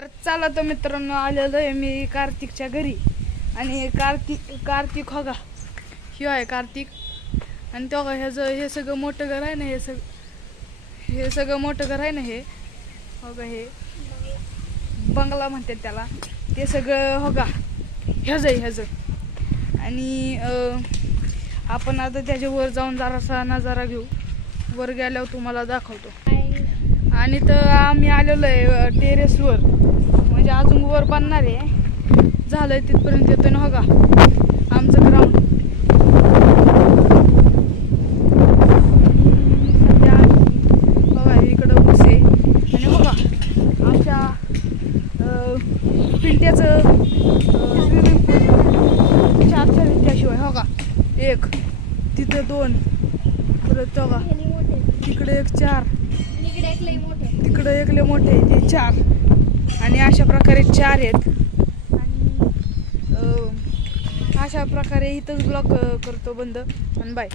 तर चला तर मित्रांनो, आलेलो आहे मी कार्तिकच्या घरी. आणि कार्तिक हो का, ह्यो आहे कार्तिक. आणि तो का हे सगळं मोठं घर आहे ना, हे सगळं मोठं घर आहे ना, हे हो का, हे बंगला म्हणतात त्याला. ते सगळं हो का ह्याचं. आणि आपण आता त्याच्यावर जाऊन जरासा नजारा घेऊ. वर गेल्यावर तुम्हाला दाखवतो. आणि तर आम्ही आलेलो आहे टेरेसवर, म्हणजे अजून वर बनणार आहे. झालंय तिथपर्यंत येतो ना हो का आमचं ग्राउंड. सध्या बघा इकडं ऊस आहे. आणि बघा आमच्या पिंट्याचं स्विमिंग पूल 4 त्याशिवाय हो का, 1 तिथं 2, परत हो का तिकडे 1 4, तिकडं 1 लय मोठे आहे ते 4. आणि अशा प्रकारे 4 आहेत. आणि अशा प्रकारे इथंच ब्लॉग करतो बंद. आणि बाय.